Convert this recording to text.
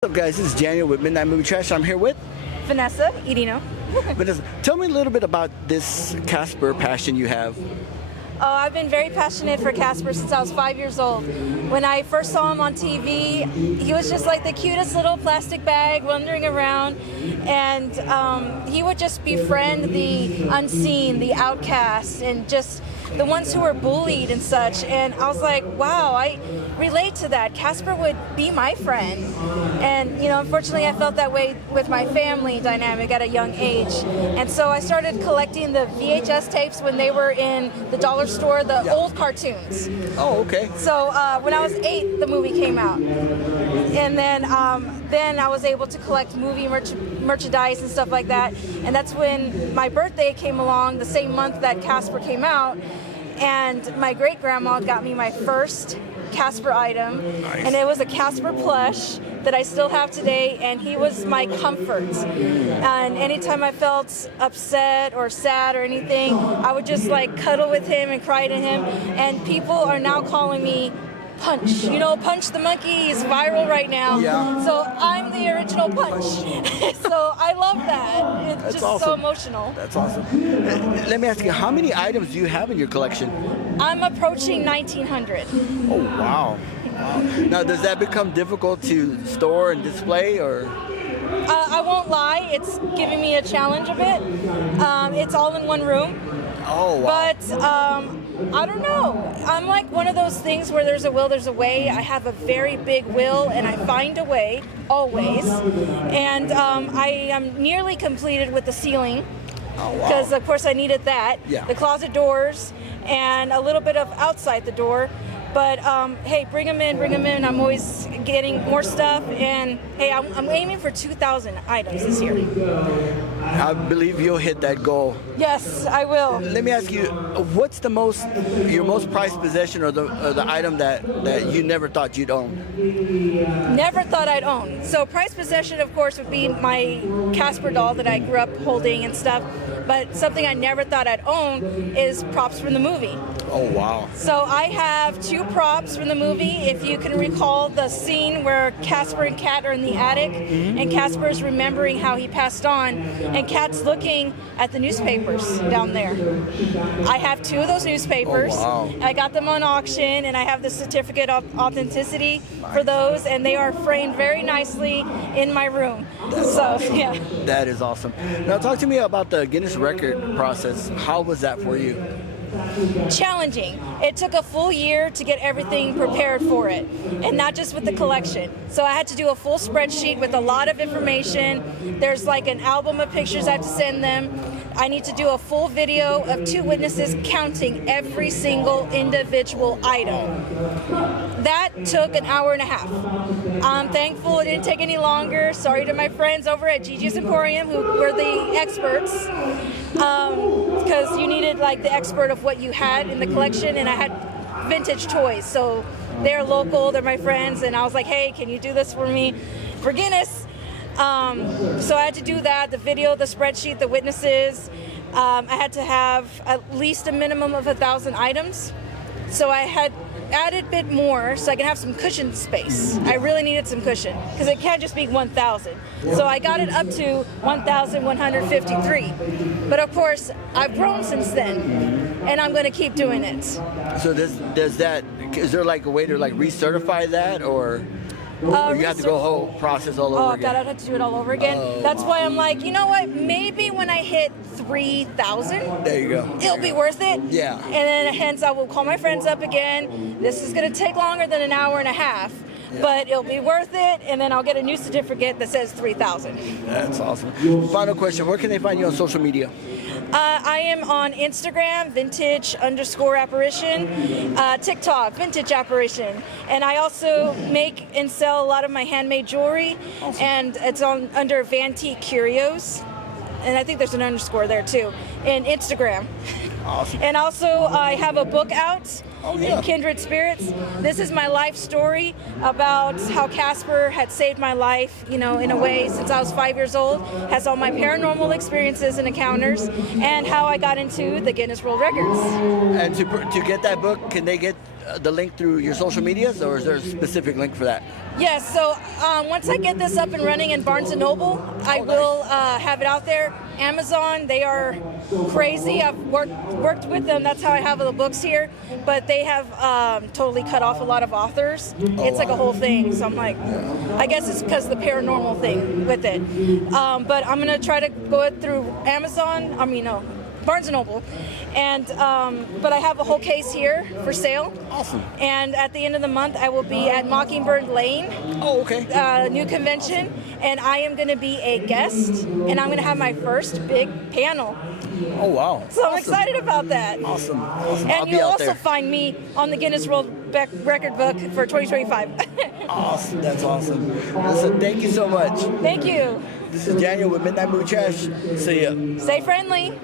What's up, guys? This is Daniel with Midnight Movie Trash. I'm here with Vanessa Irino. Vanessa. Tell me a little bit about this Casper passion you have. Oh, I've been very passionate for Casper since I was 5 years old. When I first saw him on TV, he was just like the cutest little plastic bag wandering around, and he would just befriend the unseen, the outcast, and just the ones who were bullied and such. And I was like, wow, I relate to that. Casper would be my friend. And unfortunately I felt that way with my family dynamic at a young age. And so I started collecting the VHS tapes when they were in the dollar store, the old cartoons. Oh, okay. So when I was 8, the movie came out. And then I was able to collect movie merchandise and stuff like that. And that's when my birthday came along, the same month that Casper came out. And my great-grandma got me my first Casper item. Nice. And it was a Casper plush that I still have today, and he was my comfort. And anytime I felt upset or sad or anything, I would just like cuddle with him and cry to him. And people are now calling me Punch. Punch the Monkey is viral right now. Yeah. So I'm the original Punch. So I love that. It's That's just awesome. so emotional. That's awesome. Let me ask you, how many items do you have in your collection? I'm approaching 1,900. Oh, wow. Now, does that become difficult to store and display, or? I won't lie, it's giving me a challenge a bit. It's all in one room. Oh, wow. But I don't know. I'm like one of those things where there's a will, there's a way. I have a very big will, and I find a way, always. And I am nearly completed with the ceiling. Oh, wow. Because of course I needed that. Yeah. The closet doors and a little bit of outside the door. But hey, bring them in. I'm always getting more stuff, and hey, I'm aiming for 2,000 items this year. I believe you'll hit that goal. Yes, I will. Let me ask you, what's your most prized possession, or the item that you never thought you'd own? Never thought I'd own. So prized possession, of course, would be my Casper doll that I grew up holding and stuff. But something I never thought I'd own is props from the movie. Oh, wow. So I have 2 props from the movie. If you can recall the scene where Casper and Kat are in the attic, and Casper's remembering how he passed on, and Kat's looking at the newspapers down there. I have 2 of those newspapers. Oh, wow. I got them on auction, and I have the certificate of authenticity for those, and they are framed very nicely in my room. Yeah. That is awesome. Now, talk to me about the Guinness record process. How was that for you? Challenging. It took a full year to get everything prepared for it, and not just with the collection. So I had to do a full spreadsheet with a lot of information. There's like an album of pictures I have to send them. I need to do a full video of 2 witnesses counting every single individual item. That took an hour and a half. I'm thankful it didn't take any longer. Sorry to my friends over at Gigi's Emporium who were the experts, because you needed like the expert of what you had in the collection, and I had vintage toys, so they're local, they're my friends, and I was like, hey, can you do this for me for Guinness? So I had to do that, the video, the spreadsheet, the witnesses. I had to have at least a minimum of 1,000 items. So I had added a bit more so I can have some cushion space. I really needed some cushion because it can't just be 1,000. So I got it up to 1,153. But of course, I've grown since then, and I'm going to keep doing it. So is there like a way to like recertify that, or you have to go the whole process all over again? Oh God, I'd have to do it all over again. That's why I'm like, you know what? Maybe when I hit 3,000, there you go. It'll be worth it. Yeah. And then hence I will call my friends up again. This is going to take longer than an hour and a half. Yeah. But it'll be worth it, and then I'll get a new certificate that says 3,000. That's awesome. Final question, where can they find you on social media? I am on Instagram, vintage_apparition, TikTok, vintage apparition, and I also make and sell a lot of my handmade jewelry, awesome. And it's under Vantique Curios, and I think there's an underscore there too, in Instagram. Awesome. And also I have a book out. In Kindred Spirits. This is my life story about how Casper had saved my life, in a way, since I was 5 years old. Has all my paranormal experiences and encounters, and how I got into the Guinness World Records. And to get that book, can they get the link through your social medias, or is there a specific link for that? Yes, so once I get this up and running in Barnes & Noble, I will have it out there. Amazon, they are crazy. I've worked with them. That's how I have the books here. But they have totally cut off a lot of authors. It's like a whole thing. So I'm like, I guess it's because of the paranormal thing with it. But I'm going to try to go it through Amazon. Barnes & Noble, and but I have a whole case here for sale. Awesome. And at the end of the month, I will be at Mockingbird Lane. Oh, okay. New convention, and I am going to be a guest, and I'm going to have my first big panel. Oh, wow. So I'm excited about that. Awesome. And you'll also find me on the Guinness World Record book for 2025. Awesome. That's awesome. Listen, thank you so much. Thank you. This is Daniel with Midnight Movie Trash. See ya. Stay friendly.